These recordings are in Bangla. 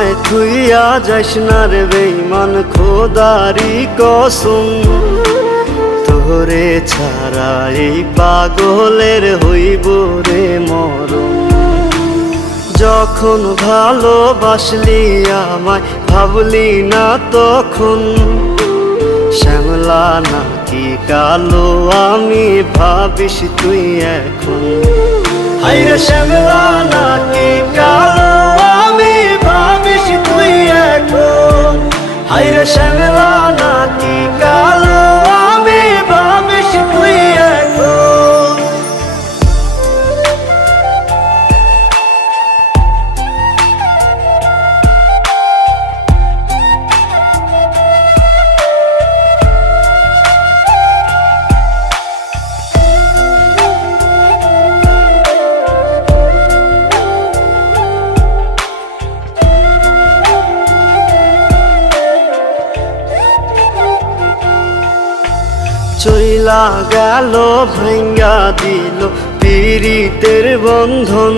আমায় থুইয়া যাস না রে বেঈমান, খোদারি কসম। তোরে ছাড়া এই পাগলের হইব রে মরণ। যখন ভালোবাসলি আমায় ভাবলি না তখন, শ্যামলা নাকি কালো আমি ভাবিস তুই এখন। হায়রে শ্যামলা নাকি কালো আমি ভাবিস তুই এখন। হায়রে শ্যামলা নাকি কালো আমি ভাবিস তুই এখন। চইলা গেল ভাঙ্গা দিল পীড়িতের বন্ধন।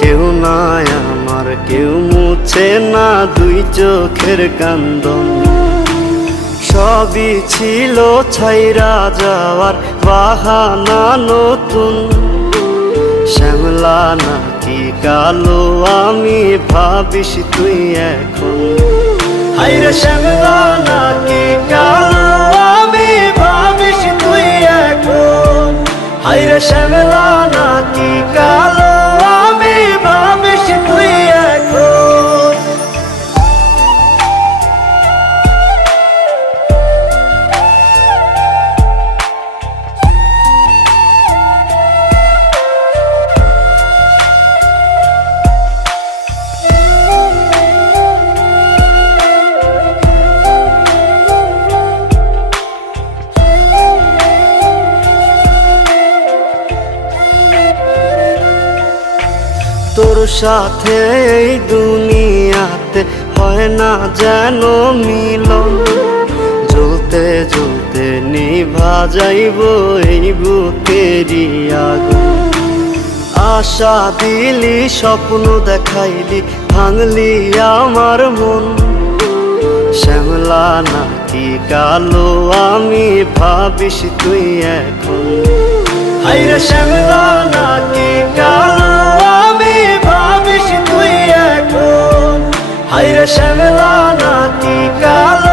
কেউ নাই আমার, কেউ মুছে না দুই চোখের কান্দন। সবই ছিল ছাইরা যাওয়ার বাহানা নতুন। শ্যামলা নাকি কালো আমি ভাবিস তুই এখন। হায়রে শ্যামলা নাকি কালো আমি ভাবিস তুই এখন। হায়রে শ্যামলা নাকি কালো আমি ভাবিস তুই এখন। তোর সাথে এই দুনিয়াতে হয় না যেন মিলন। জ্বলতে জ্বলতে নিভা যাইব এই বুকেরই আগুন। আশা দিলি, স্বপ্ন দেখাইলি, ভাঙলি আমার মন। শ্যামলা নাকি কালো আমি ভাবিস তুই এখন। হায়রে শ্যামলা নাকি কালো আমি ভাবিস তুই এখন। হায়রে শ্যামলা নাকি কালো